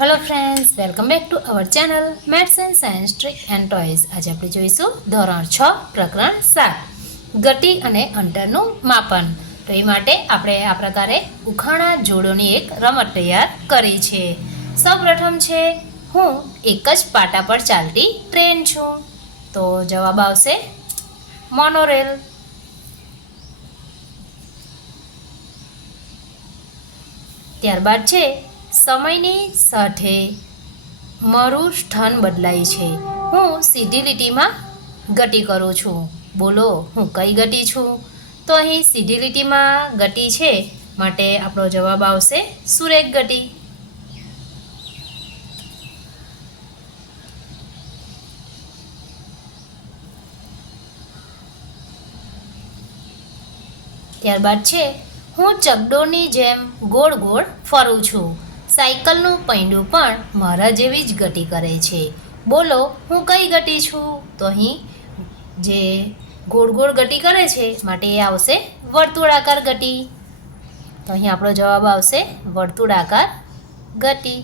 Hello friends welcome back to our channel maths and science trick and toys આજે આપણે જોઈશું ધોરણ છ, પ્રકરણ સાત, ગતિ અને અંતરનું માપન. તો એ માટે આપણે આ પ્રકારે ઉખાણા જોડોની એક રમત તૈયાર કરી છે. સૌપ્રથમ છે, હું એક જ પાટા પર ચાલતી ટ્રેન છું. તો જવાબ આવશે મોનોરેલ ત્યારબાદ છે સમયની સાથે મારું સ્થાન બદલાય છે. હું સીધી લીટીમાં ગતિ કરું છું. બોલો, હું કઈ ગતિ છું? તો અહીં સીધી લીટીમાં ગતિ છે માટે આપણો જવાબ આવશે સુરેખ ગતિ. ત્યારબાદ છે, હું ચગડોની જેમ ગોળ ગોળ ફરું છું. સાયકલનું પૈંડું પણ મારા જેવી જ ગતિ કરે છે. બોલો, હું કઈ ગતિ છું? તો અહીં જે ગોળ ગોળ ગતિ કરે છે, માટે એ આવશે વર્તુળાકાર ગતિ. તો અહીં આપણો જવાબ આવશે વર્તુળાકાર ગતિ.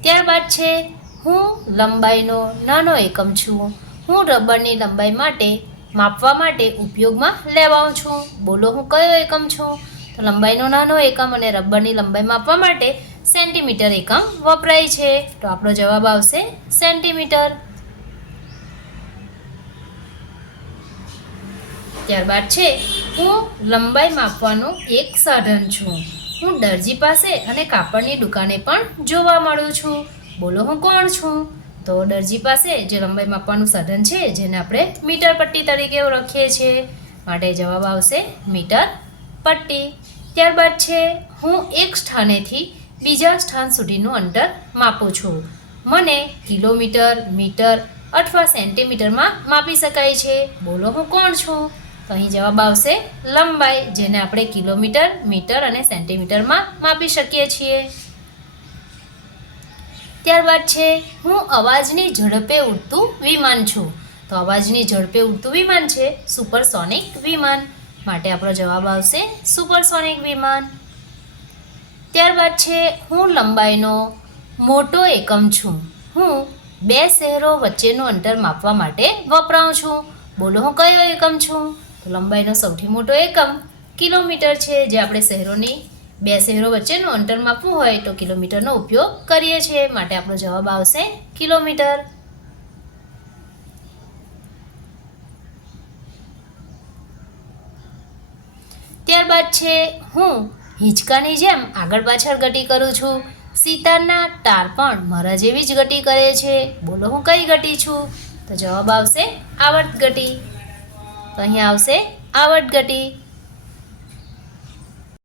ત્યારબાદ છે, હું લંબાઈનો નાનો એકમ છું. હું રબરની લંબાઈ માટે માપવા માટે ઉપયોગમાં લેવાઉં છું. બોલો, હું કયો એકમ છું? તો લંબાઈનો નાનો એકમ અને રબરની લંબાઈ માપવા માટે સેન્ટીમીટર એકમ વપરાય છે. તો આપણો જવાબ આવશે સેન્ટીમીટર. ત્યારબાદ છે, હું લંબાઈ માપવાનું એક સાધન છું. હું દરજી પાસે અને કાપડની દુકાને પણ જોવા મળું છું. બોલો, હું કોણ છું? તો દરજી પાસે જે લંબાઈ માપવાનું સાધન છે, જેને આપણે મીટર પટ્ટી તરીકે ઓળખીએ છીએ. માટે જવાબ આવશે મીટર પટ્ટી. ત્યારબાદ છે, હું એક સ્થાનેથી બીજા સ્થાન સુધીનું અંતર માપું છું. મને કિલોમીટર, મીટર અથવા સેન્ટીમીટરમાં માપી શકાય છે. બોલો, હું કોણ છું? તો અહીં જવાબ આવશે, લંબાઈ, જેને આપણે કિલોમીટર, મીટર અને સેન્ટીમીટરમાં માપી શકીએ છીએ. ત્યારબાદ છે, હું અવાજની ઝડપે ઉડતું વિમાન છું. તો અવાજની ઝડપે ઉડતું વિમાન છે, સુપરસોનિક વિમાન. માટે આપણો જવાબ આવશે સુપરસોનિક વિમાન. ત્યારબાદ છે, હું લંબાઈનો મોટો એકમ છું. હું બે શહેરો વચ્ચેનું અંતર માપવા માટે વપરાઉં છું. બોલો, હું કયો એકમ છું? તો લંબાઈનો સૌથી મોટો એકમ કિલોમીટર છે. જે આપણે શહેરોની બે શહેરો વચ્ચેનું અંતર માપવું હોય તો કિલોમીટરનો ઉપયોગ કરીએ છીએ. માટે આપણો જવાબ આવશે કિલોમીટર. ત્યારબાદ છે હું, હિંચકાની જેમ આગળ પાછળ ગતિ કરું છું. સિતારના ટાર પણ મારા જેવી જ ગતિ કરે છે. બોલો, હું કઈ ગતિ છું? તો જવાબ આવશે આવર્ત ગતિ. તો અહીં આવશે આવર્ત ગતિ.